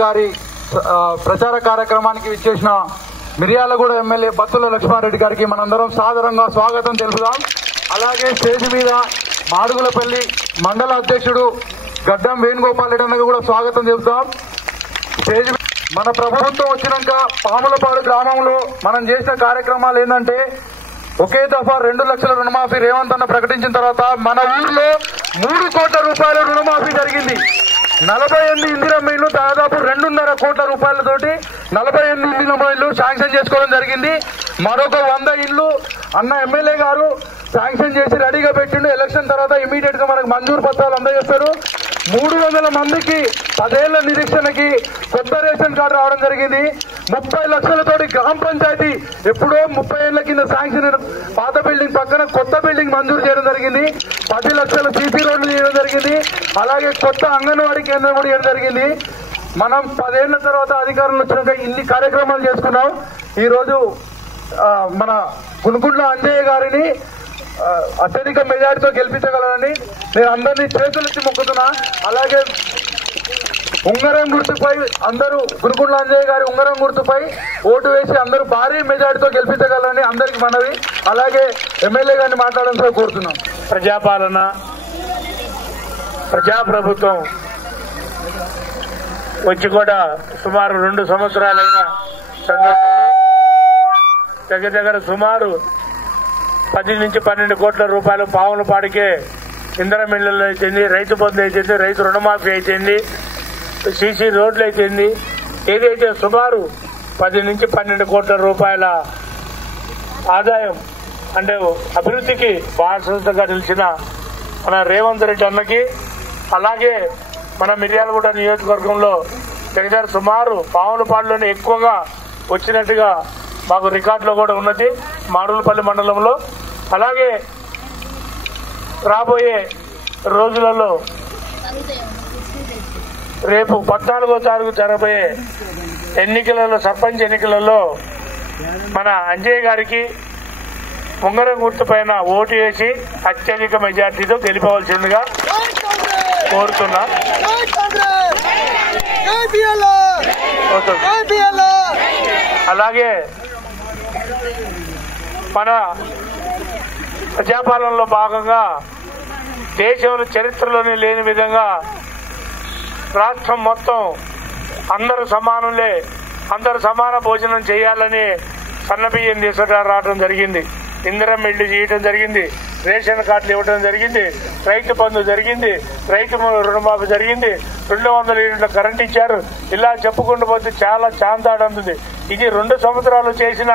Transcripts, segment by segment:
గారి ప్రచార కార్యక్రమానికి విచ్చేసిన మిర్యాలగూడ ఎమ్మెల్యే బత్తుల లక్ష్మారెడ్డి గారికి మనందరం సాదరంగా స్వాగతం తెలుపుదాం. అలాగే స్టేజ్ మీద మాడుగులపల్లి మండల అధ్యక్షుడు గడ్డం వేణుగోపాల్ రెడ్డి అన్నకు కూడా స్వాగతం తెలుపుదాం. స్టేజ్ మన ప్రభుత్వం వచ్చినాక పాములపాడు గ్రామంలో మనం చేసిన కార్యక్రమాలు ఏంటంటే ఒకే దఫా 2 లక్షల రుణమాఫీ రేవంత్ అన్న ప్రకటించిన తర్వాత మన ఊర్లో 3 కోట్ల రూపాయల రుణమాఫీ జరిగింది. 48 ఇందిరమ్మ ఇళ్లు దాదాపు 2.5 కోట్ల రూపాయలతోటి 48 ఇందిరమ్మ ఇళ్లు శాంక్షన్ చేసుకోవడం జరిగింది. మరొక 100 ఇళ్లు అన్న ఎమ్మెల్యే గారు శాంక్షన్ చేసి రెడీగా పెట్టిండు. ఎలక్షన్ తర్వాత ఇమీడియట్ గా మనకు మంజూరు పత్రాలు అందజేస్తారు. 300 మందికి 10 ఏళ్ల నిరీక్షణకి కొత్త రేషన్ కార్డు రావడం జరిగింది. 30 లక్షలతోటి గ్రామ పంచాయతీ ఎప్పుడో 30 ఏళ్ల కింద శాంక్షన్ పాత బిల్డింగ్ పక్కన కొత్త బిల్డింగ్ మంజూరు చేయడం జరిగింది. 10 లక్షల సీసీ రోడ్లు చేయడం జరిగింది. అలాగే కొత్త అంగన్వాడీ కేంద్రం కూడా చేయడం జరిగింది. మనం 10 ఏళ్ల తర్వాత అధికారంలో వచ్చినాక ఇన్ని కార్యక్రమాలు చేసుకున్నాం. ఈ రోజు మన గునుగుండ్ల అంజయ్య గారిని అత్యధిక మెజార్టీతో గెలిపించగలరని నేను అందరినీ చేతులెత్తి మొక్కుతున్నా. అలాగే ఉంగరం గుర్తుపై అందరూ గునుగుండ్ల అంజయ్య గారి ఉంగరం గుర్తుపై ఓటు వేసి అందరూ భారీ మెజార్టీతో గెలిపించగలరని అందరికి మనవి. అలాగే ఎమ్మెల్యే గారిని మాట్లాడాలని కోరుతున్నాం. ప్రజాపాలన ప్రజాప్రభుత్వం వచ్చి కూడా సుమారు 2 సంవత్సరాలైన దగ్గర సుమారు 10 నుంచి 12 కోట్ల రూపాయలు పావులపాడికే ఇందిరమ్మ ఇళ్లలో అయితేంది, రైతు బంధు అయితేంది, రైతు రుణమాఫీ అయితేంది, సీసీ రోడ్లు అయితేంది, ఏదైతే సుమారు 10 నుంచి 12 కోట్ల రూపాయల ఆదాయం అంటే అభివృద్ధికి బాధ్యతగా నిలిచిన మన రేవంత్ రెడ్డి అన్నకి, అలాగే మన మిర్యాలగూడ నియోజకవర్గంలో దగ్గర సుమారు పావులపాడులోనే ఎక్కువగా వచ్చినట్టుగా మాకు రికార్డులో కూడా ఉన్నది మాడుగులపల్లి మండలంలో. అలాగే రాబోయే రోజులలో రేపు 14వ తారీఖు జరగబోయే ఎన్నికలలో సర్పంచ్ ఎన్నికలలో మన అంజయ్య గారికి ఉంగరం గుర్తు పైన ఓటు వేసి అత్యధిక మెజార్టీతో గెలిపవలసిందిగా కోరుతున్నా. అలాగే మన ప్రజాపాలనలో భాగంగా దేశంలో చరిత్రలోనే లేని విధంగా రాష్ట్రం మొత్తం అందరూ సమానులే, అందరూ సమాన భోజనం చేయాలని సన్నబియ్యం తీసుకురావడం జరిగింది. ఇందిరమ్మ ఇళ్లు చేయడం జరిగింది, రేషన్ కార్డులు ఇవ్వడం జరిగింది, రైతు బంధు జరిగింది, రైతు రుణమాఫీ జరిగింది, 200 యూనిట్ల కరెంట్ ఇచ్చారు. ఇలా చెప్పుకుంటూ పోతే చాలా చాంతాడుంది. ఇది 2 సంవత్సరాలు చేసిన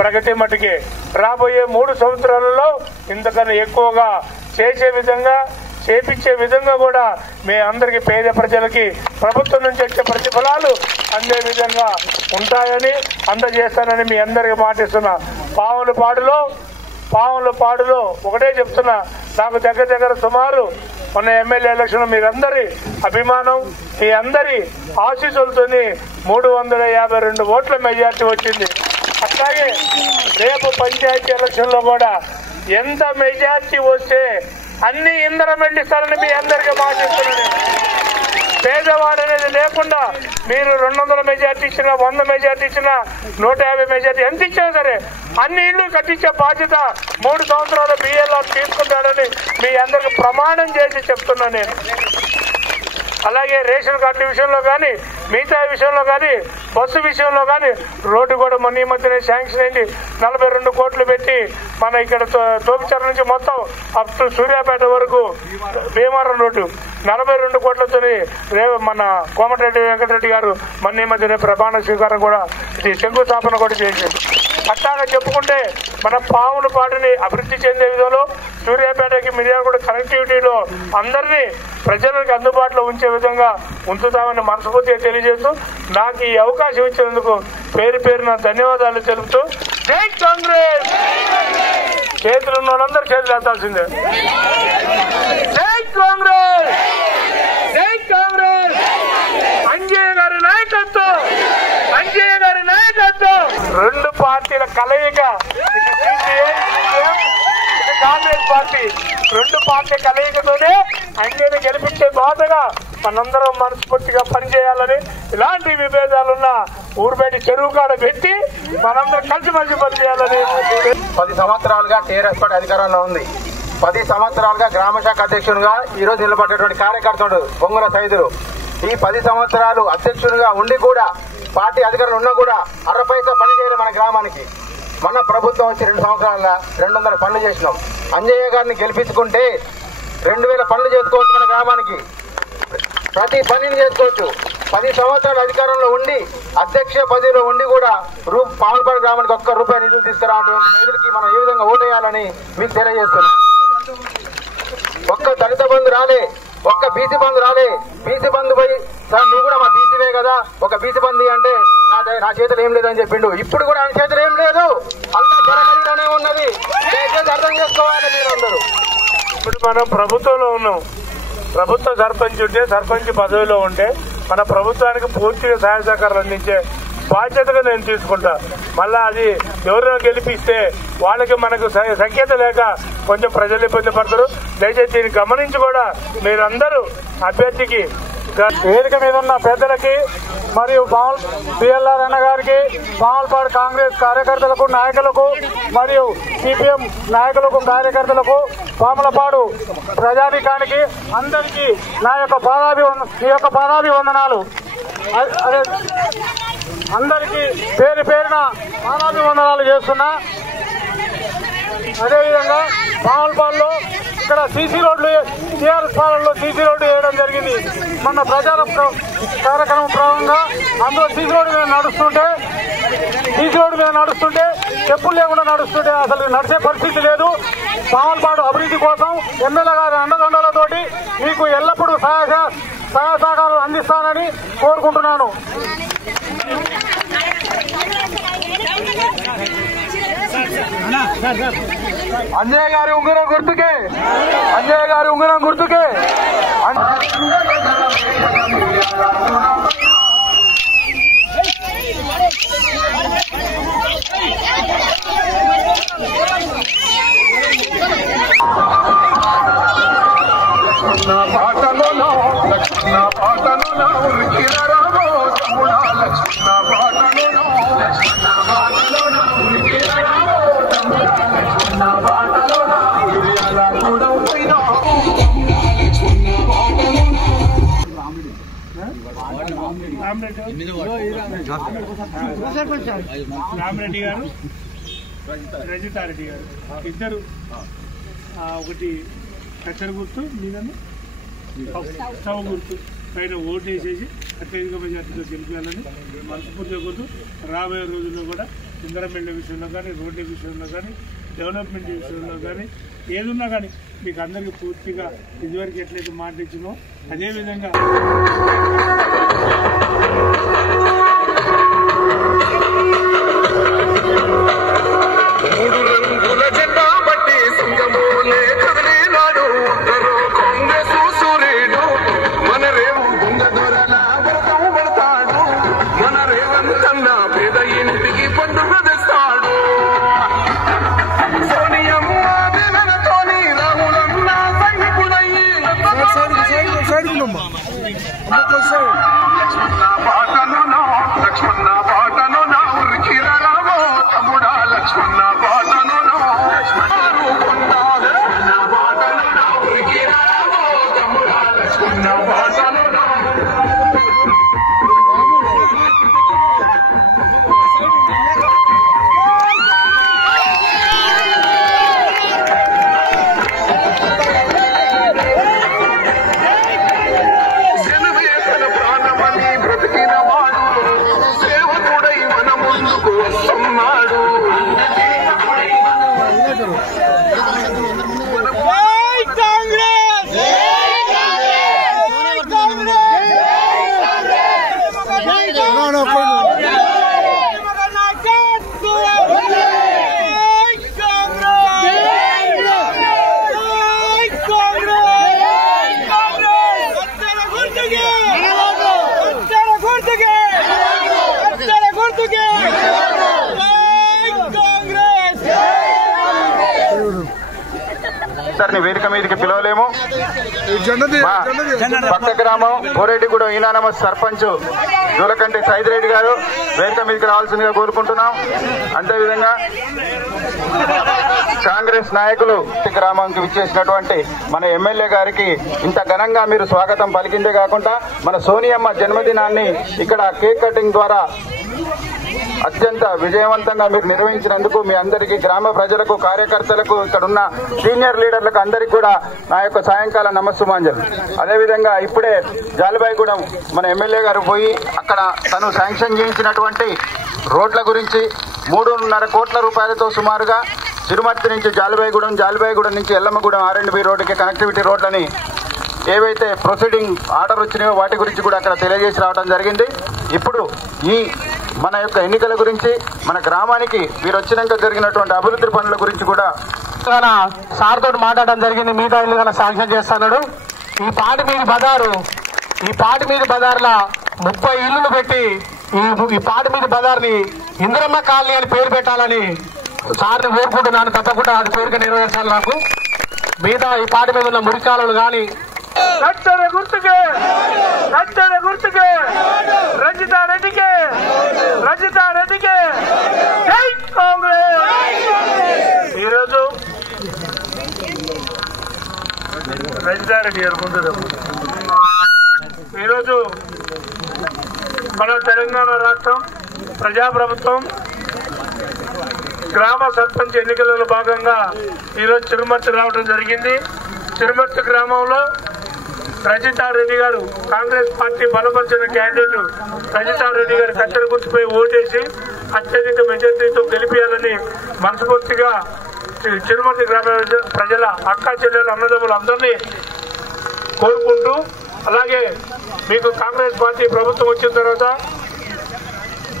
ప్రగతి మటుకే. రాబోయే 3 సంవత్సరాలలో ఇంతకన్నా ఎక్కువగా చేసే విధంగా చేపించే విధంగా కూడా మీ అందరికి పేద ప్రజలకి ప్రభుత్వం నుంచి వచ్చే ప్రతిఫలాలు అందే విధంగా ఉంటాయని అందజేస్తానని మీ అందరికి మాటిస్తున్నా. పావులపాడులో ఒకటే చెప్తున్నా, నాకు దగ్గర సుమారు మన ఎమ్మెల్యే ఎలక్షన్ మీరందరి అభిమానం, మీ అందరి ఆశీస్సులతోని 352 ఓట్ల మెజార్టీ వచ్చింది. అట్లాగే రేపు పంచాయతీ ఎలక్షన్ లో కూడా ఎంత మెజార్టీ వస్తే అన్ని ఇందిరమ్మ ఇళ్లు ఇస్తారని మీ అందరికీ మాటిస్తున్నాను. పేదవాడు అనేది లేకుండా మీరు 200 మెజార్టీ ఇచ్చినా, 100 మెజార్టీ ఇచ్చినా, 150 మెజార్టీ ఎంత ఇచ్చినా సరే అన్ని ఇళ్లు కట్టించే బాధ్యత 3 సంవత్సరాల బిఏలో తీసుకుంటాడని మీ అందరికి ప్రమాణం చేసి చెప్తున్నా నేను. అలాగే రేషన్ కార్డుల విషయంలో కానీ, మిగతా విషయంలో కానీ, బస్సు విషయంలో కానీ రోడ్డు కూడా మొన్న ఈ మధ్యనే శాంక్షన్ అయింది. 42 కోట్లు పెట్టి మన ఇక్కడ తోపిచర్ల నుంచి మొత్తం అప్ టు సూర్యాపేట వరకు భీమవరం రోడ్డు 42 కోట్లతో మన కోమటిరెడ్డి వెంకటరెడ్డి గారు మొన్న ఈ మధ్యనే ప్రమాణ స్వీకారం కూడా శంకుస్థాపన కూడా చేసింది. అట్లాగా చెప్పుకుంటే మన పావులపాడుని అభివృద్ధి చెందే విధంలో సూర్యాపేటకి మిర్యాలగూడ కనెక్టివిటీలో అందరినీ ప్రజలకు అందుబాటులో ఉంచే విధంగా ఉంచుతామని మనస్ఫూర్తిగా తెలియజేస్తూ నాకు ఈ అవకాశం ఇచ్చినందుకు పేరున ధన్యవాదాలు తెలుపుతూ జై కాంగ్రెస్. చేతులు ఉన్న వాళ్ళందరూ చేతులు ఎత్తాల్సిందే. జై కాంగ్రెస్, జై కాంగ్రెస్. అంజయ్య గారి నాయకత్వం, అంజయ్య గారి నాయకత్వం. 2 పార్టీల కలయిక, కాంగ్రెస్ పార్టీ 2 పార్టీ కలయికతోనే అంజయ్యను గెలిపించే బాధగా మనందరం మనస్ఫూర్తిగా పనిచేయాలని, ఇలాంటి విభేదాలున్న ఊరుబయట చెరువు కాడ పెట్టి మనందరం కలిసిమెలిసి పనిచేయాలని. 10 సంవత్సరాలుగా టీఆర్ఎస్ పార్టీ అధికారంలో ఉంది. 10 సంవత్సరాలుగా గ్రామ శాఖ అధ్యక్షునిగా ఈ రోజు నిలబడ్డటువంటి కార్యకర్తడు బొంగుల సైదులు. ఈ 10 సంవత్సరాలు అధ్యక్షునిగా ఉండి కూడా పార్టీ అధికారులు ఉన్నా కూడా 60 పైసా పని చేయలేదు మన గ్రామానికి. మన ప్రభుత్వం వచ్చి 2 సంవత్సరాల 200 పనులు చేసినాం. అంజయ్య గారిని గెలిపించుకుంటే 2000 పనులు చేసుకోవచ్చు. మన గ్రామానికి ప్రతి పనిని చేసుకోవచ్చు. 10 సంవత్సరాల అధికారంలో ఉండి అధ్యక్ష పదవిలో ఉండి కూడా పాములపాడు గ్రామానికి ₹1 నిధులు తీసుకురావడం నిధులకి మనం ఏ విధంగా ఓటేయాలని మీకు తెలియజేస్తున్నాం. ఒక్క దళిత బంధు రాలే, ఒక్క బీసీ బంధు రాలే. బీసీ బంధు పోయి సార్ నువ్వు కూడా మా బీసీవే కదా, ఒక బీసీ బంధు అంటే నా చేతులు ఏం లేదని చెప్పిండు. ఇప్పుడు కూడా ఆయన చేతులు ఏం లేదు, అంతా త్వరగానే ఉన్నది. దయచేసి అర్థం చేసుకోవాలి మీరందరూ. ఇప్పుడు మనం ప్రభుత్వంలో ఉన్నాం. ప్రభుత్వ సర్పంచ్ ఉంటే, సర్పంచ్ పదవిలో ఉంటే మన ప్రభుత్వానికి పూర్తిగా సహాయ సహకారాలు అందించే బాధ్యతగా నేను తీసుకుంటా. మళ్ళా అది ఎవరైనా గెలిపిస్తే వాళ్ళకి మనకు సంకేత లేక కొంచెం ప్రజలు ఇబ్బంది పడతారు. దయచేసి దీన్ని గమనించి కూడా మీరందరూ అభ్యర్థికి, వేదిక మీద ఉన్న పెద్దలకి మరియు బిఎల్ఆర్ అన్న గారికి, పాములపాడు కాంగ్రెస్ కార్యకర్తలకు, నాయకులకు మరియు సిపిఎం నాయకులకు, కార్యకర్తలకు, పాములపాడు ప్రజానీకానికి అందరికీ నా యొక్క పాదాభివందనాలు. అదే అందరికీ పేరు పేరున పాదాభివందనాలు చేస్తున్నా. అదేవిధంగా పాములపాడులో ఇక్కడ సీసీ రోడ్లు, టీఆర్ఎస్ పాలనలో సీసీ రోడ్డు వేయడం జరిగింది. మన ప్రచార కార్యక్రమం భాగంగా అందులో సీసీ రోడ్డు మీద నడుస్తుంటే చెప్పులు లేకుండా నడుస్తుంటే అసలు నడిచే పరిస్థితి లేదు. పాములపాడు అభివృద్ధి కోసం ఎమ్మెల్యే గారి అండదండలతోటి మీకు ఎల్లప్పుడూ సహాయ సహకారాలు అందిస్తానని కోరుకుంటున్నాను. అంజయ్య గారి ఉంగరం గుర్తుకే, అంజయ్య గారి ఉంగరం గుర్తుకే. రామరెడ్డి గారు, రజితారెడ్డి గారు ఇద్దరు, ఒకటి కచ్చర గుర్తు మీదను స్టవ్ గుర్తు పైన ఓటు వేసేసి అత్యధిక మెజార్టీతో గెలిపించాలని మనస్ఫూర్తిగా కోరుతూ రాబోయే రోజుల్లో కూడా ఇంధనమిళ్ల విషయంలో కానీ, రోడ్ల విషయంలో కానీ, డెవలప్మెంట్ విషయంలో కానీ ఏదున్నా కానీ మీకు అందరికీ పూర్తిగా ఇదివరకు ఎట్లయితే మాట ఇచ్చినో అదేవిధంగా Side. ఇద్దరిని వేదిక మీదకి పిలవలేము. పక్క గ్రామం బోరెడ్డిగూడెం ఈనానమస్ సర్పంచ్ జూలకంటి సైదిరెడ్డి గారు వేదిక మీదకి రావాల్సిందిగా కోరుకుంటున్నాం. అంతేవిధంగా కాంగ్రెస్ నాయకులు గ్రామానికి విచ్చేసినటువంటి మన ఎమ్మెల్యే గారికి ఇంత ఘనంగా మీరు స్వాగతం పలికిందే కాకుండా మన సోనియమ్మ జన్మదినాన్ని ఇక్కడ కేక్ కటింగ్ ద్వారా అత్యంత విజయవంతంగా మీరు నిర్వహించినందుకు మీ అందరికీ, గ్రామ ప్రజలకు, కార్యకర్తలకు, ఇక్కడ ఉన్న సీనియర్ లీడర్లకు అందరికీ కూడా నా యొక్క సాయంకాల నమస్సుమాంజలు. అదేవిధంగా ఇప్పుడే జాలిబాయిగూడెం మన ఎమ్మెల్యే గారు పోయి అక్కడ తను శాంక్షన్ చేయించినటువంటి రోడ్ల గురించి 3.5 కోట్ల రూపాయలతో సుమారుగా తిరుమర్తి నుంచి జాలిబాయిగూడెం నుంచి ఎల్లమ్మగూడెం R&B రోడ్డుకి కనెక్టివిటీ రోడ్లని ఏవైతే ప్రొసీడింగ్ ఆర్డర్ వచ్చినాయో వాటి గురించి కూడా అక్కడ తెలియజేసి రావడం జరిగింది. ఇప్పుడు ఈ మన యొక్క ఎన్నికల గురించి, మన గ్రామానికి వీరు వచ్చినాక జరిగినటువంటి అభివృద్ధి పనుల గురించి కూడా సార్ తోటి మాట్లాడడం జరిగింది. మిగతా ఇల్లు కన్నా శాంక్షన్ చేస్తున్నాడు. ఈ పాటి మీద బజార్ల 30 ఇళ్లను పెట్టి ఈ పాటి మీద బజార్ని ఇందిరమ్మ కాలనీ అని పేరు పెట్టాలని సార్ని కోరుకుంటున్నాను. తప్పకుండా అది కోరిక నెరవేర్చాలి నాకు. మిగతా ఈ పాటి మీద ఉన్న మురికాలను కానీ కట్టెల గుర్తుకే రజితారెడ్డికే జై కాంగ్రెస్. ఈరోజు రజితారెడ్డి గారు ఈరోజు మన తెలంగాణ రాష్ట్రం ప్రజాప్రభుత్వం గ్రామ సర్పంచ్ ఎన్నికలలో భాగంగా ఈరోజు తిరుమర్తి రావడం జరిగింది. తిరుమర్తి గ్రామంలో రజితారెడ్డి గారు, కాంగ్రెస్ పార్టీ బలపరిచిన క్యాండిడేట్ రజితారెడ్డి గారు కట్టెల గుర్తుపై ఓటేసి అత్యధిక మెజార్టీతో గెలిపించాలని మనస్ఫూర్తిగా తిరుమర్తి గ్రామ ప్రజల అక్కా చెల్లెలు అన్నదమ్ములు అందరినీ కోరుకుంటూ, అలాగే మీకు కాంగ్రెస్ పార్టీ ప్రభుత్వం వచ్చిన తర్వాత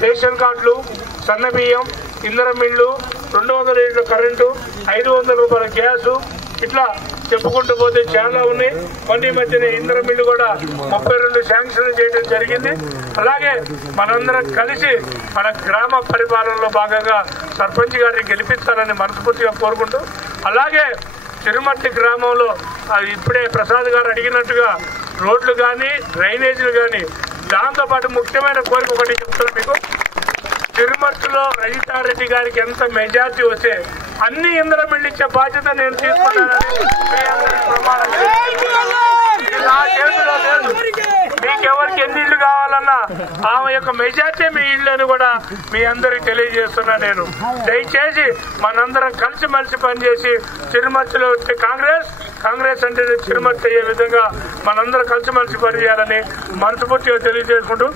రేషన్ కార్డులు, సన్న బియ్యం, ఇంధనం ఇళ్లు, 200 యూనిట్ల కరెంటు, 500 రూపాయల గ్యాసు, ఇట్లా చెప్పుకుంటూ పోతే చాలా ఉన్నాయి. కొన్ని మధ్యన ఇంధనం బిల్లు కూడా 32 శాంక్షన్ చేయడం జరిగింది. అలాగే మనందరం కలిసి మన గ్రామ పరిపాలనలో భాగంగా సర్పంచ్ గారిని గెలిపించాలని మనస్ఫూర్తిగా కోరుకుంటూ, అలాగే తిరుమర్తి గ్రామంలో ఇప్పుడే ప్రసాద్ గారు అడిగినట్టుగా రోడ్లు కానీ, డ్రైనేజీలు కానీ, దాంతోపాటు ముఖ్యమైన కోరిక ఒకటి చెప్తున్నా మీకు. తిరుమర్తిలో రజితారెడ్డి గారికి ఎంత మెజార్టీ వస్తే అన్ని ఇంధనం బిల్లు ఇచ్చే బాధ్యత నేను తీసుకున్నానని ప్రమాణం చేస్తున్నాను. నా చేతిలో లేదు. మీకెవరికి ఎన్ని ఇళ్లు కావాలన్నా ఆమె యొక్క మెజార్టీ మీ ఇళ్ళు అని కూడా మీ అందరికి తెలియజేస్తున్నా. నేను దయచేసి మనందరం కలిసిమెలిసి పనిచేసి తిరుమర్తిలో వచ్చే కాంగ్రెస్ అంటే తిరుమర్తి అయ్యే విధంగా మనందరం కలిసిమెలిసి పనిచేయాలని మనస్ఫూర్తిగా తెలియజేసుకుంటూ,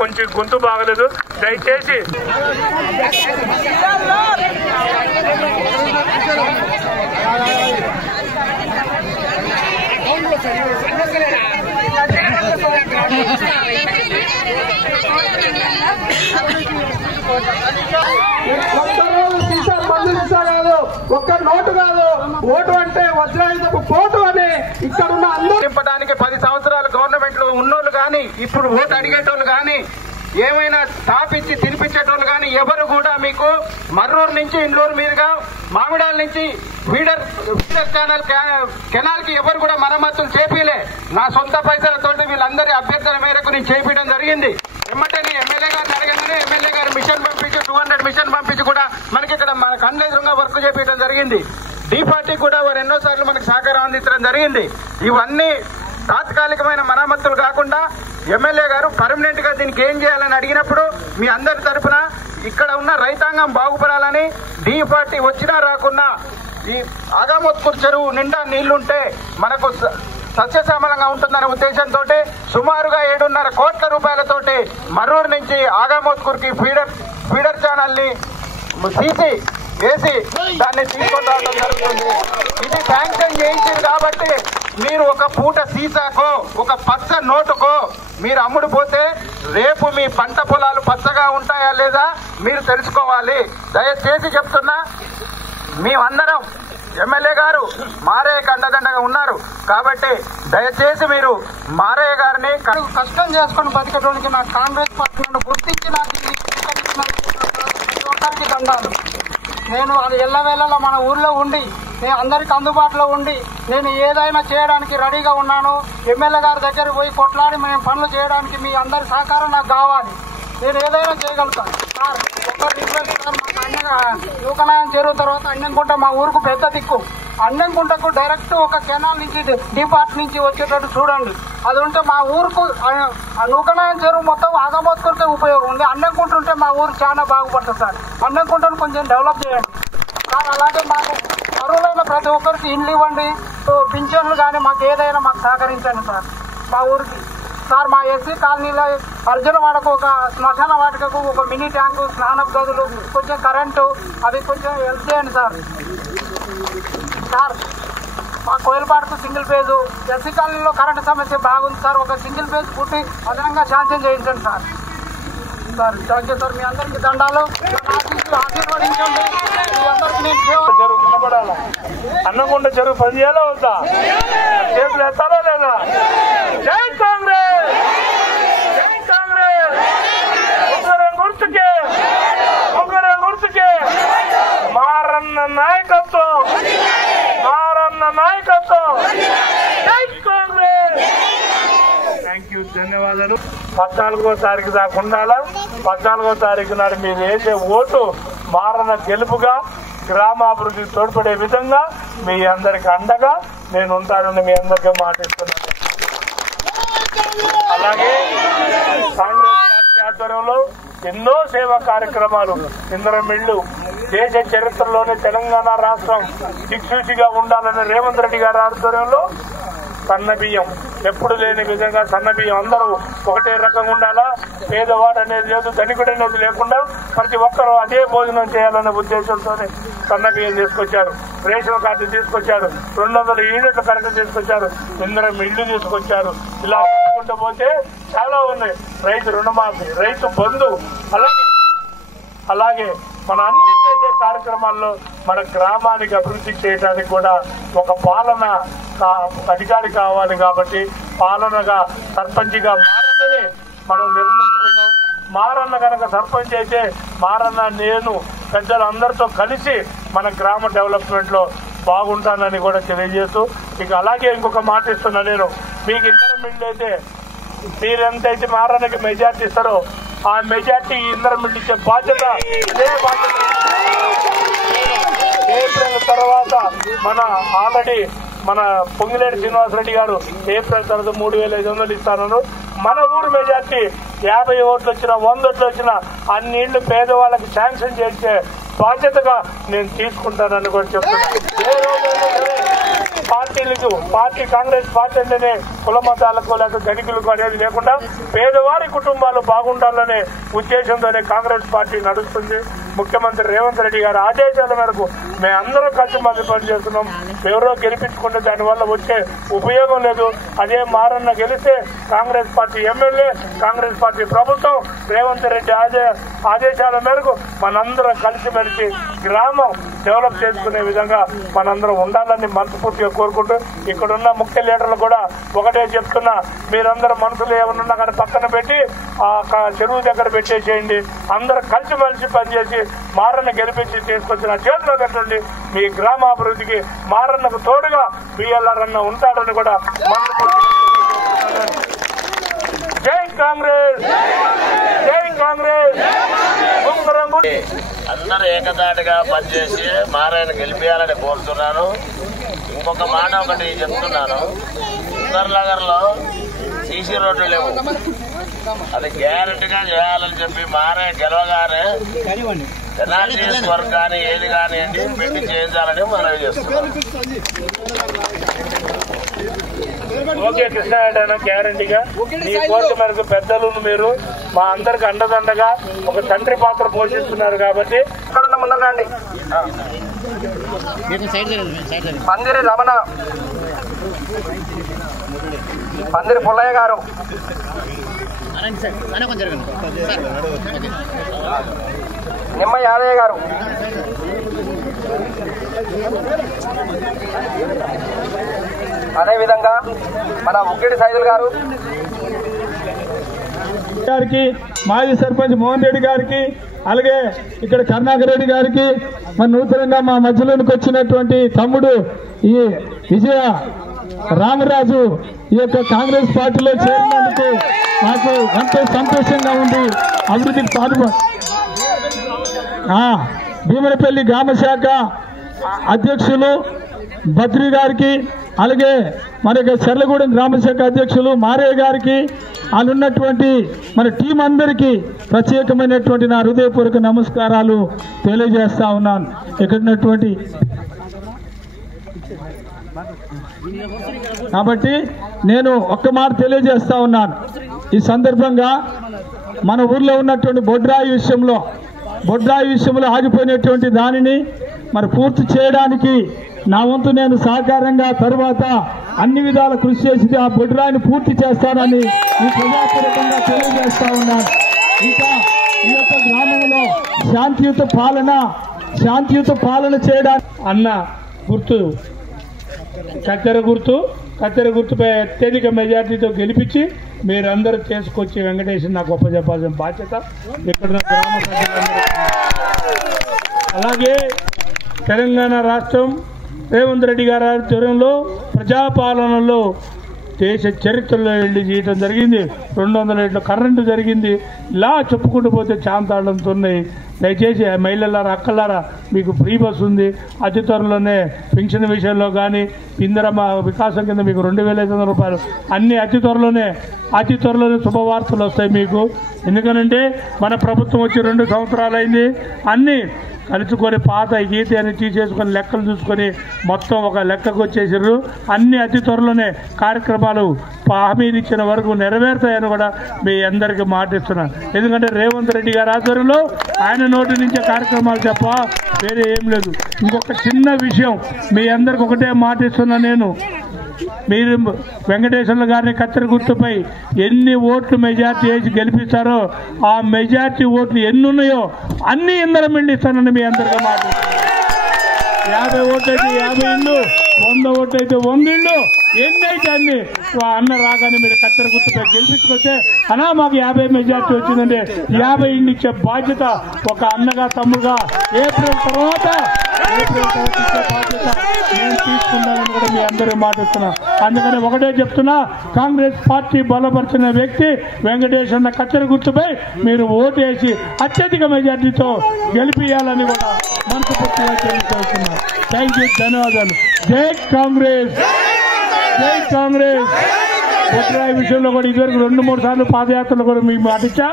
కొంచెం గొంతు బాగలేదు, దయచేసి ఒక్క నోటు కాదు, ఓటు అంటే వజ్రాయుధపు పోటు అని ఇక్కడ ఉన్న అందరూ నింపడానికి 10 సంవత్సరాలు గవర్నమెంట్ లో ఉన్నోళ్ళు కానీ, ఇప్పుడు ఓటు అడిగేటోళ్ళు కానీ, ఏమైనా తాపిచ్చి తినిపించేటోళ్ళు కానీ ఎవరు కూడా మీకు మర్రూరు నుంచి ఇండ్లూరు మీదుగా మామిడాల నుంచి ఫీడర్ కెనాల్ కి ఎవరు కూడా మరమ్మతులు చేపిలే. నా సొంత పైసలతోటి వీళ్ళందరి అభ్యర్థన మేరకు నేను చేపించడం జరిగింది. ఎమ్మటే ఎమ్మెల్యే గారిని అడగగానే ఎమ్మెల్యే గారు మిషన్ పంపించి 200 మిషన్ పంపించి కూడా మనకి ఇక్కడ మన కళ్ళెదురుగా వర్క్ చేపించడం జరిగింది. డి పార్టీ కూడా వారు ఎన్నోసార్లు మనకు సహకారం అందించడం జరిగింది. ఇవన్నీ తాత్కాలికమైన మరమ్మతులు కాకుండా ఎమ్మెల్యే గారు పర్మనెంట్ గా దీనికి ఏం చేయాలని అడిగినప్పుడు మీ అందరి తరఫున ఇక్కడ ఉన్న రైతాంగం బాగుపడాలని, డి పార్టీ వచ్చినా రాకున్నా ఈ ఆగామోత్కూరు చెరువు నిండా నీళ్లుంటే మనకు సస్యశ్యామలంగా ఉంటుందనే ఉద్దేశంతో సుమారుగా 7.5 కోట్ల రూపాయలతోటి మర్రూరు నుంచి ఆగామోత్కూరుకి ఫీడర్ ఛానల్ ని తీసి వేసి దాన్ని తీసుకొని రావడం జరుగుతుంది. ఇది శాంక్షన్ చేయించింది కాబట్టి మీరు ఒక పూట సీసాకో ఒక పచ్చ నోటుకో మీరు అమ్ముడు పోతే రేపు మీ పంట పొలాలు పచ్చగా ఉంటాయా లేదా మీరు తెలుసుకోవాలి. దయచేసి చెప్తున్నా, మేమందరం ఎమ్మెల్యే గారు మారయ్యకు అండదండగా ఉన్నారు కాబట్టి దయచేసి మీరు మారయ్య గారిని కష్టం చేసుకుని బతికేటోళ్ళకి నా కాంగ్రెస్ పార్టీ నుండి గుర్తించి నాకు దండాలు. నేను అది ఎల్లవేళలా మన ఊర్లో ఉండి నేను అందరికి అందుబాటులో ఉండి నేను ఏదైనా చేయడానికి రెడీగా ఉన్నాను. ఎమ్మెల్యే గారి దగ్గర పోయి కొట్లాడి మేము పనులు చేయడానికి మీ అందరి సహకారం నాకు కావాలి. నేను ఏదైనా చేయగలుగుతాను సార్. ఒక్క రిక్వెస్ట్ సార్, మాకు యూకనాయం చెరువు తర్వాత అన్నంకుంట మా ఊరుకు పెద్ద దిక్కు. అన్నంకుంటకు డైరెక్ట్ ఒక కెనాల్ నుంచి డిపార్ట్ నుంచి వచ్చేటట్టు చూడండి. అది ఉంటే మా ఊరుకు నూకనాయం చెరువు మొత్తం ఆగమోత్కరికే ఉపయోగం ఉంది. అన్నంకుంట ఉంటే మా ఊరు చాలా బాగుపడుతుంది సార్. అన్నంకుంటను కొంచెం డెవలప్ చేయండి సార్. అలాగే మాకు అర్హులైన ప్రతి ఒక్కరికి ఇండ్లు ఇవ్వండి, పింఛన్లు కానీ మాకు ఏదైనా మాకు సహకరించండి సార్. మా ఊరికి సార్ మా ఎస్సీ కాలనీలో అర్జునవాడకు ఒక శ్మశాన వాటికకు ఒక మినీ ట్యాంకు, స్నానపు గదులు, కొంచెం కరెంటు అవి కొంచెం హెల్ప్ చేయండి సార్. సార్ మా కోయిలపాడుకు సింగిల్ ఫేజు, ఎస్సీ కాలనీలో కరెంటు సమస్య బాగుంది సార్. ఒక సింగిల్ ఫేజ్ పుట్టి అదనంగా శాంక్షన్ చేయించండి sir. Sir thank you sir. మీ అందరికీ దండాలు, ఆశీర్వదించండి. మీ అందరికీ నేను చెరువు కనపడాలా? అన్నకుంట చెరువు పని చేయాలా వద్దా? చేతులు ఎత్తాలా లేదా? జై కాంగ్రెస్, జై కాంగ్రెస్. గుర్తుకే గుర్తుకే మారన్న నాయకత్వం, మారన్న నాయకత్వం. జై కాంగ్రెస్. థ్యాంక్ యూ, ధన్యవాదాలు. 14వ తారీఖు దాకా ఉండాలా. 14వ తారీఖు నాడు మీరు వేసే ఓటు మారన్న గెలుపుగా గ్రామాభివృద్ధికి తోడ్పడే విధంగా మీ అందరికి అండగా నేను ఉంటానని మీ అందరికీ మాటిస్తున్నాను. అలాగే కాంగ్రెస్ పార్టీ ఆధ్వర్యంలో ఎన్నో సేవా కార్యక్రమాలు, ఇంద్రమిళ్లు, దేశ చరిత్రలోనే తెలంగాణ రాష్ట్రం దిక్సూచిగా ఉండాలని రేవంత్ రెడ్డి గారి ఆధ్వర్యంలో సన్న బియ్యం, ఎప్పుడు లేని విధంగా సన్న బియ్యం అందరూ ఒకటే రకంగా ఉండాలా. పేదవాడు అనేది లేదు, ధనికుడు అనేది లేకుండా ప్రతి ఒక్కరూ అదే భోజనం చేయాలనే ఉద్దేశంతోనే సన్న బియ్యం తీసుకొచ్చారు. రేషన్ కార్డు తీసుకొచ్చారు, 200 యూనిట్ల కరెంటు తీసుకొచ్చారు, ఇంద్రం ఇళ్లు తీసుకొచ్చారు. ఇలా చెప్పుకుంటూ పోతే చాలా ఉన్నాయి. రైతు రుణమాఫీ, రైతు బంధు, అలాగే మన అన్ని చేసే కార్యక్రమాల్లో మన గ్రామానికి అభివృద్ధి చేయడానికి కూడా ఒక పాలన అధికారి కావాలి. కాబట్టి పాలనగా సర్పంచ్గా మారన్నని మనం నిర్మించుకున్నాం. మారన్న కనుక సర్పంచ్ అయితే మారన్న నేను పెద్దలందరితో కలిసి మన గ్రామ డెవలప్మెంట్ లో బాగుంటానని కూడా తెలియజేస్తూ, ఇక అలాగే ఇంకొక మాట ఇస్తున్నా నేను, మీకు ఇంద్రమిల్లు అయితే మీరెంతైతే మారన్నకి మెజార్టీ ఇస్తారో ఆ మెజార్టీ ఇంద్రమిల్లు ఇచ్చే బాధ్యత ఇదే బాధ్యత. ఏప్రిల్ తర్వాత మన ఆల్రెడీ మన పొంగిలేటి శ్రీనివాసరెడ్డి గారు ఏప్రిల్ తర్వాత 3,500 ఇస్తాను. మన ఊరు మెజార్టీ 50 ఓట్లు వచ్చినా 100 ఓట్లు వచ్చినా అన్ని ఇళ్లు పేదవాళ్ళకి శాంక్షన్ చేసే బాధ్యతగా నేను తీసుకుంటానని కూడా చెప్తున్నాను. ఏ రోజైనా సరే పార్టీ కాంగ్రెస్ పార్టీ అంటేనే కుల మతాలకు లేక ధనికులకు అనేది లేకుండా పేదవారి కుటుంబాలు బాగుండాలనే ఉద్దేశంతోనే కాంగ్రెస్ పార్టీ నడుస్తుంది. ముఖ్యమంత్రి రేవంత్ రెడ్డి గారి ఆదేశాల మేరకు మేమందరం కలిసి మంది పనిచేస్తున్నాం. ఎవరో గెలిపించుకుంటే దానివల్ల వచ్చే ఉపయోగం లేదు. అదే మారన్న గెలిస్తే Congress party MLA, Congress party ప్రభుత్వం, రేవంత్ రెడ్డి ఆదేశాల మేరకు మనందరం కలిసిమెలిసి గ్రామం డెవలప్ చేసుకునే విధంగా మనందరం ఉండాలని మనస్ఫూర్తిగా కోరుకుంటూ, ఇక్కడున్న ముఖ్య లీడర్లు కూడా ఒకటే చెప్తున్నా, మీరందరూ మనసులో ఏమన్నా కానీ పక్కన పెట్టి ఆ చెరువు దగ్గర పెట్టేసేయండి. అందరూ కలిసిమెలిసి పనిచేసి మారన్న గెలిపించి తీసుకొచ్చిన చేతిలో పెట్టండి. మీ గ్రామాభివృద్ధికి మారన్నకు తోడుగా బిఎల్ఆర్ అన్న ఉంటాడని కూడా జై కాంగ్రెస్, జై కాంగ్రెస్. అందరూ ఏకదాటిగా పనిచేసి మారాయణ గెలిపించాలని కోరుతున్నాను. ఇంకొక మాట ఒకటి చెప్తున్నాను, సుందర్నగర్ లో సీసీ రోడ్లు లేవు, అది గ్యారెంటీగా చేయాలని చెప్పి మారాయణ గెలవగానే ఎన్ఆర్టీఎస్ వర్క్ కానీ ఏది కానివ్వండి పెట్టి చేయించాలని మనవి చేస్తున్నాం. ఓకే కృష్ణారెడ్డి గ్యారంటీగా మీ కోరిక మేరకు పెద్దలు మీరు మా అందరికి అండదండగా ఒక తండ్రి పాత్ర పోషిస్తున్నారు కాబట్టి ముందండి. పందిరి రమణ, పందిరి పుల్లయ్య గారు, నిమ్మ యాదయ్య గారు, అదేవిధంగా మన ముక్కిడి సైదుల్ గారు గారికి, మాజీ సర్పంచ్ మోహన్ రెడ్డి గారికి, అలాగే ఇక్కడ కరుణాకర్ రెడ్డి గారికి మరి నూతనంగా మా మధ్యలోనికి వచ్చినటువంటి తమ్ముడు ఈ విజయ రామరాజు ఈ యొక్క కాంగ్రెస్ పార్టీలో చేరినందుకు నాకు ఎంతో సంతోషంగా ఉంది. అభివృద్ధికి భీమనపల్లి గ్రామ శాఖ అధ్యక్షులు బద్రి గారికి, అలాగే మన చెర్లగూడెం గ్రామ శాఖ అధ్యక్షులు మారయ్య గారికి, అందున్నటువంటి మన టీం అందరికీ ప్రత్యేకమైనటువంటి నా హృదయపూర్వక నమస్కారాలు తెలియజేస్తా ఉన్నాను. ఇక్కడ ఉన్నటువంటి కాబట్టి నేను ఒక్క మాట తెలియజేస్తా ఉన్నాను. ఈ సందర్భంగా మన ఊర్లో ఉన్నటువంటి బొడ్రాయి విషయంలో ఆగిపోయినటువంటి దానిని మరి పూర్తి చేయడానికి నా వంతు నేను సహకారంగా తర్వాత అన్ని విధాల కృషి చేసి ఆ బొడ్రాయిని పూర్తి చేస్తానని ఈ ప్రజాపూర్వకంగా తెలియజేస్తా ఉన్నాను. ఇంకా ఈ యొక్క గ్రామంలో శాంతియుత పాలన చేయడానికి అన్న గుర్తు కత్తెర గుర్తుపై అత్యధిక మెజార్టీతో గెలిపించి మీరందరూ చేసుకొచ్చి వెంకటేశ్వర నాకు గొప్ప చెప్పాల్సిన బాధ్యత ఇక్కడ గ్రామ ప్రజలందరూ. అలాగే తెలంగాణ రాష్ట్రం రేవంత్ రెడ్డి గారి ఆధ్వర్యంలో ప్రజాపాలనలో దేశ చరిత్రలో వెళ్ళి చేయడం జరిగింది. 200 ఏళ్ళ కరెంటు జరిగింది. ఇలా చెప్పుకుంటూ పోతే చాంతాడంతో ఉన్నాయి. దయచేసి మహిళలారా, అక్కలారా, మీకు ఫ్రీ బస్ ఉంది. అతి త్వరలోనే పెన్షన్ విషయంలో కానీ ఇందిరమ్మ వికాసం కింద మీకు 2,500 రూపాయలు అన్ని అతి త్వరలోనే శుభవార్తలు వస్తాయి మీకు. ఎందుకనంటే మన ప్రభుత్వం వచ్చి 2 సంవత్సరాలు అయింది. అన్నీ కలుసుకొని పాత గీత అని తీసేసుకొని లెక్కలు చూసుకొని మొత్తం ఒక లెక్కకు వచ్చేసారు. అన్ని అతి త్వరలోనే కార్యక్రమాలు హామీలు ఇచ్చిన వరకు నెరవేరుతాయని కూడా మీ అందరికీ మాటిస్తున్నాను. ఎందుకంటే రేవంత్ రెడ్డి గారి ఆధ్వర్యంలో ఆయన నోటి నుంచే కార్యక్రమాలు తప్ప వేరే ఏం లేదు. ఇంకొక చిన్న విషయం మీ అందరికి ఒకటే మాటిస్తున్నా, నేను మీరు వెంకటేశ్వర్ల గారిని కత్తెర గుర్తుపై ఎన్ని ఓట్లు మెజార్టీ వేసి గెలిపిస్తారో ఆ మెజార్టీ ఓట్లు ఎన్ని ఉన్నాయో అన్ని ఇందరం ఇస్తానని మీ అందరికీ మాట. 50 ఓట్లు అయితే 50 ఇళ్ళు, 100 ఓట్లు అయితే 100 ఇళ్ళు, ఎన్నైతే అన్ని అన్న రాగానే మీరు కత్తెర గుర్తుపై గెలిపించుకొస్తే అన్నా మాకు 50 మెజార్టీ వచ్చిందంటే 50 ఇళ్ళు ఇచ్చే బాధ్యత ఒక అన్నగా తమ్ముడుగా ఏప్రిల్ తర్వాత ఇచ్చే బాధ్యత నేను తీసుకుంటానని కూడా మీ అందరూ మాటిస్తున్నా. అందుకని ఒకటే చెప్తున్నా, కాంగ్రెస్ పార్టీ బలపరిచిన వ్యక్తి వెంకటేశ్వర కత్తెర గుర్తుపై మీరు ఓటు వేసి అత్యధిక మెజార్టీతో గెలిపియాలని కూడా మనస్ఫూర్తిగా తెలియజేస్తున్నా. థ్యాంక్ యూ, ధన్యవాదాలు. జై కాంగ్రెస్, జై కాంగ్రెస్. బొడ్రాయి విషయంలో కూడా ఇదివరకు 2-3 సార్లు పాదయాత్రలు కూడా మీకు మాటిచ్చా.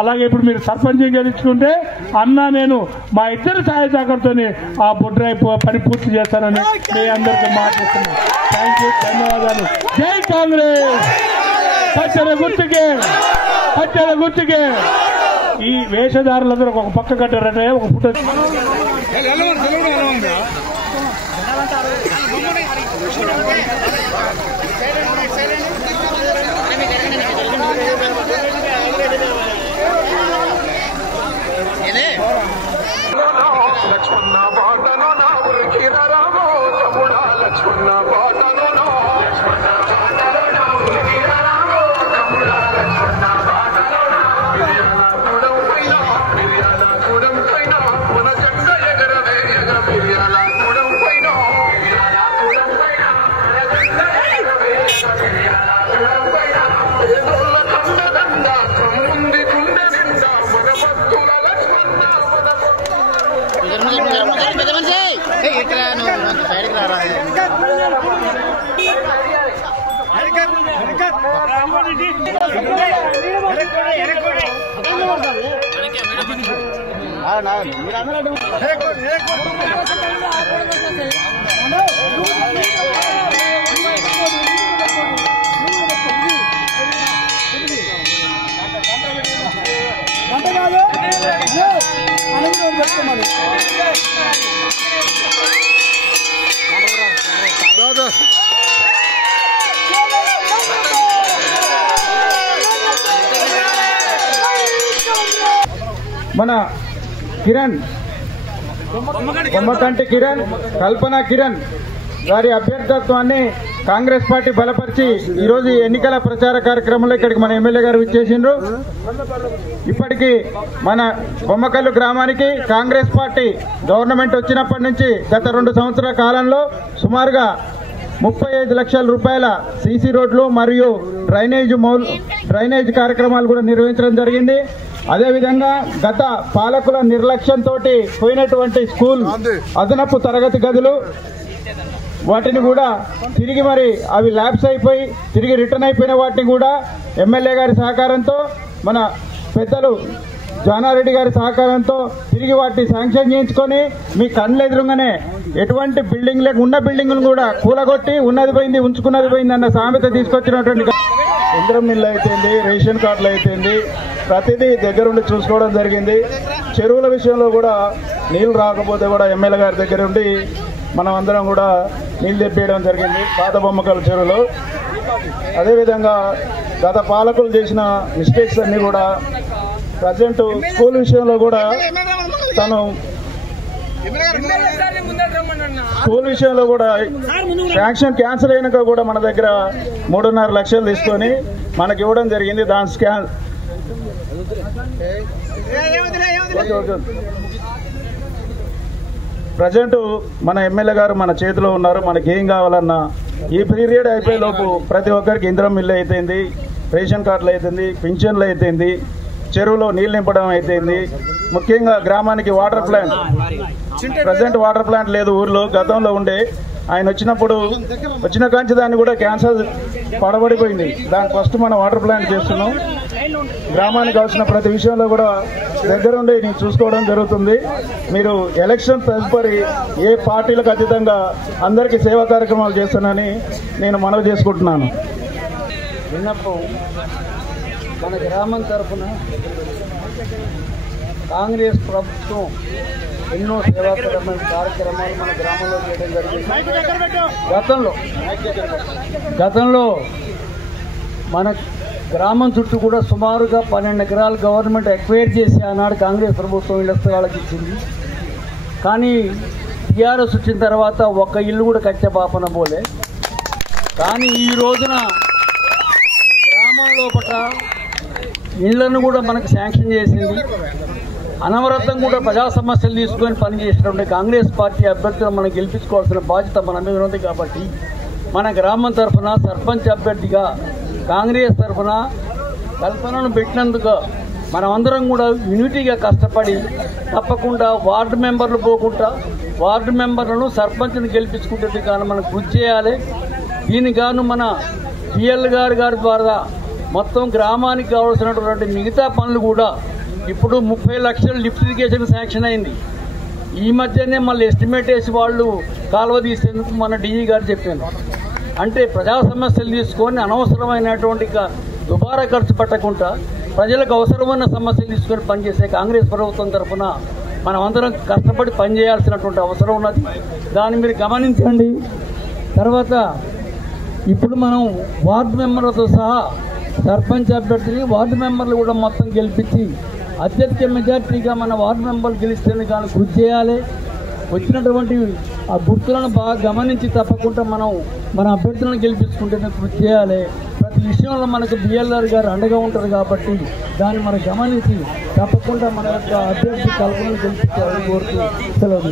అలాగే ఇప్పుడు మీరు సర్పంచ్ గెలుచుకుంటే అన్నా నేను మా ఇద్దరు సహాయ సహకారంతో ఆ బొడ్రాయి పని పూర్తి చేస్తానని మీ అందరికీ మాటిస్తున్నాను. థ్యాంక్ యూ, ధన్యవాదాలు. జై కాంగ్రెస్. కత్తెర గుర్తుకే. ఈ వేషధారులందరూ ఒక పక్క కట్టారంటే ఒక ఫోటో లక్ష్మణ బాటను నా ఊరికి రామో తమ్ముడా లక్ష్మణ బాటను మన కిరణ్ కొమ్మకంటి కిరణ్, కల్పన కిరణ్ గారి అభ్యర్థత్వాన్ని కాంగ్రెస్ పార్టీ బలపరిచి ఈరోజు ఎన్నికల ప్రచార కార్యక్రమంలో ఇక్కడికి మన ఎమ్మెల్యే గారు విచ్చేసిండ్రు. ఇప్పటికీ మన బొమ్మకల్లు గ్రామానికి కాంగ్రెస్ పార్టీ గవర్నమెంట్ వచ్చినప్పటి నుంచి గత 2 సంవత్సరాల కాలంలో సుమారుగా 35 లక్షల రూపాయల సీసీ రోడ్లు మరియు డ్రైనేజ్ కార్యక్రమాలు కూడా నిర్వహించడం జరిగింది. అదేవిధంగా గత పాలకుల నిర్లక్ష్యంతో పోయినటువంటి స్కూల్ అదనపు తరగతి గదులు వాటిని కూడా తిరిగి మరి అవి ల్యాబ్స్ అయిపోయి తిరిగి రిటర్న్ అయిపోయిన వాటిని కూడా ఎమ్మెల్యే గారి సహకారంతో మన పెద్దలు జానారెడ్డి గారి సహకారంతో తిరిగి వాటిని శాంక్షన్ చేయించుకొని మీ కళ్ళు ఎదురుగానే ఎటువంటి బిల్డింగ్ లేక ఉన్న బిల్డింగ్ను కూడా కూలగొట్టి ఉన్నది పోయింది ఉంచుకున్నది పోయింది అన్న సామెత తీసుకొచ్చినటువంటి ఇంద్రం మిల్లు అయితేంది, రేషన్ కార్డులు అయితేంది, ప్రతిదీ దగ్గరుండి చూసుకోవడం జరిగింది. చెరువుల విషయంలో కూడా నీళ్లు రాకపోతే కూడా ఎమ్మెల్యే గారి దగ్గర ఉండి మనం అందరం కూడా నీళ్లు తెప్పేయడం జరిగింది పాత బొమ్మకల్ చెరువులో. అదేవిధంగా గత పాలకులు చేసిన మిస్టేక్స్ అన్ని కూడా ప్రజెంట్ స్కూల్ విషయంలో కూడా శాంక్షన్ క్యాన్సిల్ అయినాక కూడా మన దగ్గర 3.5 లక్షలు తీసుకొని మనకి ఇవ్వడం జరిగింది. దాని ప్రజెంట్ మన ఎమ్మెల్యే గారు మన చేతిలో ఉన్నారు. మనకి ఏం కావాలన్నా ఈ పీరియడ్ అయిపోయే లోపు ప్రతి ఒక్కరికి ఇంద్రం మిల్లు అయితేంది, రేషన్ కార్డులు అయితేంది, పింఛన్లు అయితేంది, చెరువులో నీళ్లు నింపడం అయితేంది, ముఖ్యంగా గ్రామానికి water plant present water plant లేదు ఊర్లో. గతంలో ఉండే ఆయన వచ్చిన కాంచి దాన్ని కూడా క్యాన్సర్ పడబడిపోయింది. దాని ఫస్ట్ మనం వాటర్ ప్లాంట్ చేస్తున్నాం. గ్రామానికి కావాల్సిన ప్రతి విషయంలో కూడా దగ్గరుండి నేను చూసుకోవడం జరుగుతుంది. మీరు ఎలక్షన్ తదుపరి ఏ పార్టీలకు అతీతంగా అందరికీ సేవా కార్యక్రమాలు చేస్తానని నేను మనవి చేసుకుంటున్నాను. విన్నప్పుడు మన గ్రామం తరఫున కాంగ్రెస్ ప్రభుత్వం ఎన్నో సేవాపరమైన కార్యక్రమాలు మన గ్రామంలో చేయడం జరిగింది. గతంలో మన గ్రామం చుట్టూ కూడా సుమారుగా 12 ఎకరాలు గవర్నమెంట్ ఎక్వైర్ చేసి ఆనాడు కాంగ్రెస్ ప్రభుత్వం ఇళ్ల స్థలాలకు ఇచ్చింది. కానీ టీఆర్ఎస్ వచ్చిన తర్వాత ఒక్క ఇల్లు కూడా కట్టే పాపన పోలే. కానీ ఈ రోజున గ్రామం లోపల ఇళ్లను కూడా మనకు శాంక్షన్ చేసింది. అనవరతం కూడా ప్రజా సమస్యలు తీసుకొని పనిచేసినటువంటి కాంగ్రెస్ పార్టీ అభ్యర్థులను మనం గెలిపించుకోవాల్సిన బాధ్యత మన మీద ఉంది. కాబట్టి మన గ్రామం తరఫున సర్పంచ్ అభ్యర్థిగా కాంగ్రెస్ తరఫున కల్పనను పెట్టినందుకు మనమందరం కూడా యూనిటీగా కష్టపడి తప్పకుండా వార్డు మెంబర్లు పోకుండా వార్డు మెంబర్లను సర్పంచ్ని గెలిపించుకుంటే కానీ మనం కృషి చేయాలి. దీనికి గాను మన పిఎల్ గారి ద్వారా మొత్తం గ్రామానికి కావాల్సినటువంటి మిగతా పనులు కూడా ఇప్పుడు 30 లక్షలు లిఫ్ట్ ఇరిగేషన్ శాంక్షన్ అయింది. ఈ మధ్యనే మళ్ళీ ఎస్టిమేట్ వేసి వాళ్ళు కాలువ తీసేందుకు మన డిఈ గారు చెప్పారు. అంటే ప్రజా సమస్యలు తీసుకొని అనవసరమైనటువంటి దుబారా ఖర్చు పెట్టకుండా ప్రజలకు అవసరమైన సమస్యలు తీసుకొని పనిచేసే కాంగ్రెస్ ప్రభుత్వం తరఫున మనం అందరం కష్టపడి పనిచేయాల్సినటువంటి అవసరం ఉన్నది. దాన్ని మీరు గమనించండి. తర్వాత ఇప్పుడు మనం వార్డు మెంబర్లతో సహా సర్పంచ్ అభ్యర్థిని వార్డు మెంబర్లు కూడా మొత్తం గెలిపించి అత్యధిక మెజార్టీగా మన వార్డు మెంబర్లు గెలిస్తేనే కానీ కృషి చేయాలి. వచ్చినటువంటి ఆ గుర్తులను బాగా గమనించి తప్పకుండా మనం మన అభ్యర్థులను గెలిపించుకుంటేనే కృషి చేయాలి. ప్రతి విషయంలో మనకు బిఎల్ఆర్ గారు అండగా ఉంటారు కాబట్టి దాన్ని మనం గమనించి తప్పకుండా మన యొక్క అభ్యర్థి కల్పనను గెలిపించాలని కోరుతూ సెలవు.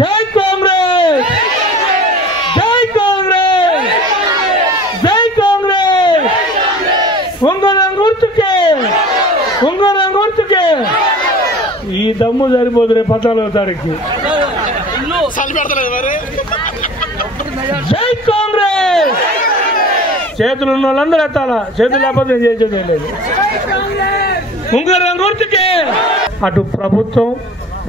జై కాంగ్రెస్, జై కాంగ్రెస్, జై కాంగ్రెస్. ఉంగరం గుర్తుకే ఈ దమ్ము సరిపోదు. రేపు 14వ తారీఖు జై కాంగ్రెస్. చేతులు ఉన్న వాళ్ళందరూ ఎత్తాలా, చేతులు లేకపోతే నేను చేసేది లేదు. ఉంగరం గుర్తుకే. అటు ప్రభుత్వం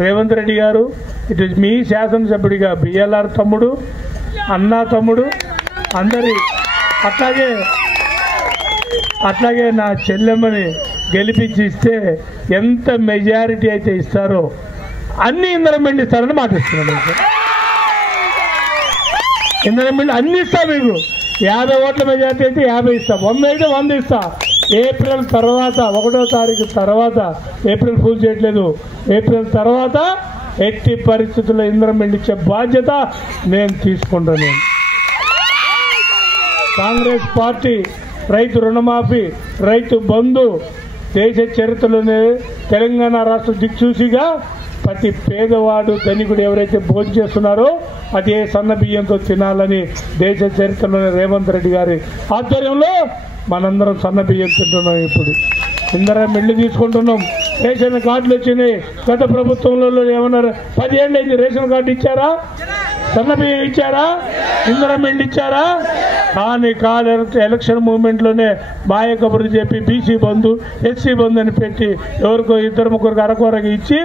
రేవంత్ రెడ్డి గారు, ఇటు మీ శాసనసభ్యుడిగా బిఎల్ఆర్ తమ్ముడు, అన్నా తమ్ముడు అందరి అట్లాగే నా చెల్లెమ్మని గెలిపించి ఇస్తే ఎంత మెజారిటీ అయితే ఇస్తారో అన్ని ఇంధనం ఇస్తారని మాటిస్తున్నాను. ఇంధనం అన్ని ఇస్తా. మీకు 50 ఓట్ల మెజారిటీ అయితే 50 ఇస్తా, 100 అయితే 100 ఇస్తా. ఏప్రిల్ తర్వాత 1వ తారీఖు తర్వాత, ఏప్రిల్ ఫుల్ చేయట్లేదు, ఏప్రిల్ తర్వాత ఎట్టి పరిస్థితుల్లో ఇంధనం ఇచ్చే బాధ్యత నేను తీసుకుంటాను. కాంగ్రెస్ పార్టీ రైతు రుణమాఫీ, రైతు బంధు దేశ చరిత్రలోనే తెలంగాణ రాష్ట్ర దిక్సూచిగా ప్రతి పేదవాడు ధనికుడు ఎవరైతే భోజనం చేస్తున్నారో అదే సన్న బియ్యంతో తినాలని దేశ చరిత్రలోనే రేవంత్ రెడ్డి గారి ఆధ్వర్యంలో మనందరం సన్న బియ్యం తింటున్నాం. ఇప్పుడు ఇందరం ఇళ్ళు తీసుకుంటున్నాం. రేషన్ కార్డులు వచ్చినాయి. గత ప్రభుత్వంలో ఏమన్నారు, 10 ఏళ్ళైంది రేషన్ కార్డు ఇచ్చారా, సన్న బియ్యం ఇచ్చారా, ఇందరం ఇళ్ళు ఇచ్చారా? కానీ కాదు, ఎలక్షన్ మూమెంట్లోనే మాయ కబుర్లు చెప్పి బీసీ బంధు, ఎస్సీ బంధు అని పెట్టి ఎవరికో 2-3 అరకొరగా ఇచ్చి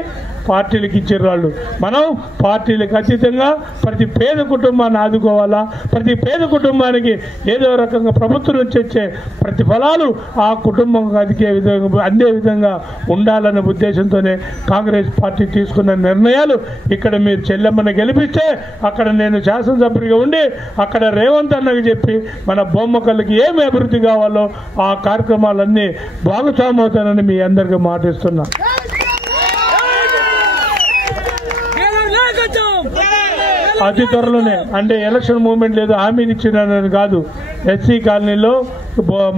పార్టీలకు ఇచ్చారు వాళ్ళు. మనం పార్టీలకు అతీతంగా ప్రతి పేద కుటుంబాన్ని ఆదుకోవాలా, ప్రతి పేద కుటుంబానికి ఏదో రకంగా ప్రభుత్వం నుంచి వచ్చే ప్రతి ఫలాలు ఆ కుటుంబం అందే విధంగా ఉండాలనే ఉద్దేశంతోనే కాంగ్రెస్ పార్టీ తీసుకున్న నిర్ణయాలు. ఇక్కడ మీరు చెల్లెమ్మని గెలిపిస్తే అక్కడ నేను శాసనసభ్యుడిగా ఉండి అక్కడ రేవంత్ అన్నకి చెప్పి మన బొమ్మకళ్ళకి ఏమి అభివృద్ధి కావాలో ఆ కార్యక్రమాలన్నీ భాగస్వామవుతానని మీ అందరికీ మాటిస్తున్నా. అతి త్వరలోనే, అంటే ఎలక్షన్ మూమెంట్ లేదు హామీని ఇచ్చినది కాదు, ఎస్సీ కాలనీలో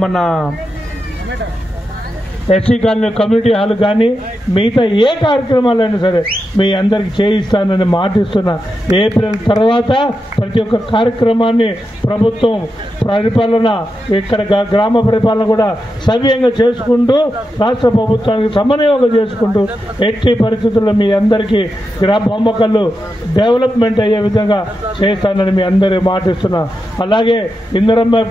మన ఎస్సీ కాలనీ కమ్యూనిటీ హాల్ కానీ మిగతా ఏ కార్యక్రమాలైనా సరే మీ అందరికి చేయిస్తానని మాటిస్తున్నా. ఏప్రిల్ తర్వాత ప్రతి ఒక్క కార్యక్రమాన్ని ప్రభుత్వం పరిపాలన ఇక్కడ గ్రామ పరిపాలన కూడా సవ్యంగా చేసుకుంటూ రాష్ట్ర ప్రభుత్వానికి సమన్వయంగా చేసుకుంటూ ఎట్టి పరిస్థితుల్లో మీ అందరికీ బొమ్మకళ్ళు డెవలప్మెంట్ అయ్యే విధంగా చేస్తానని మీ అందరికీ మాటిస్తున్నా. అలాగే ఇందరమ్మ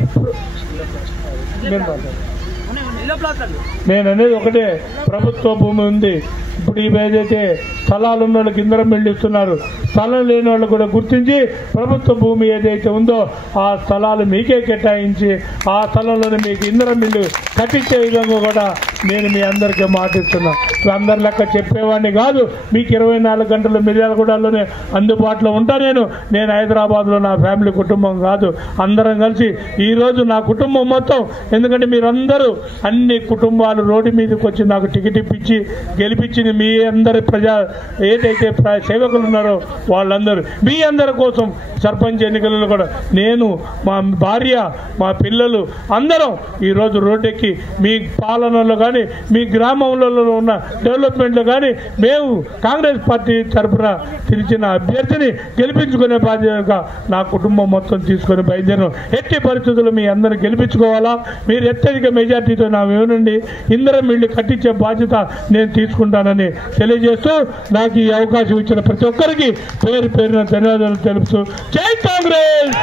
నేను అనేది ఒకటే, ప్రభుత్వ భూమి ఉంది. ఇప్పుడు ఏదైతే స్థలాలు ఉన్న వాళ్ళకి ఇంధనం ఇస్తున్నారు, స్థలం లేని వాళ్ళు కూడా గుర్తించి ప్రభుత్వ భూమి ఏదైతే ఉందో ఆ స్థలాలు మీకే కేటాయించి ఆ స్థలంలోనే మీకు ఇంధనం బిల్లు కట్టించే విధంగా కూడా నేను మీ అందరికీ మాటిస్తున్నా. అందరి లెక్క చెప్పేవాడిని కాదు, మీకు 24 గంటలు మిర్యాలగూడలోనే అందుబాటులో ఉంటా. నేను హైదరాబాద్లో నా ఫ్యామిలీ కుటుంబం కాదు, అందరం కలిసి ఈరోజు నా కుటుంబం మొత్తం, ఎందుకంటే మీరందరూ అన్ని కుటుంబాలు రోడ్డు మీదకి వచ్చి నాకు టికెట్ ఇప్పించి గెలిపించింది మీ అందరి ఏదైతే సేవకులు ఉన్నారో వాళ్ళందరూ మీ అందరి కోసం సర్పంచ్ ఎన్నికలలో కూడా నేను, మా భార్య, మా పిల్లలు అందరం ఈరోజు రోడ్డెక్కి మీ పాలనలో కానీ మీ గ్రామంలో ఉన్న డెవలప్మెంట్లో కానీ మేము కాంగ్రెస్ పార్టీ తరఫున పిలిచిన అభ్యర్థిని గెలిపించుకునే బాధ్యతగా నా కుటుంబం మొత్తం తీసుకొని బయలుదేరాం. ఎట్టి పరిస్థితుల్లో మీ అందరూ గెలిపించుకోవాలా. మీరు అత్యధిక మెజార్టీతో నా నుండి ఇంధనం ఇళ్ళు కట్టించే బాధ్యత నేను తీసుకుంటానని తెలియజేస్తూ నాకు ఈ అవకాశం ఇచ్చిన ప్రతి ఒక్కరికి పేరు పేరున ధన్యవాదాలు తెలుపుతూ జై కాంగ్రెస్.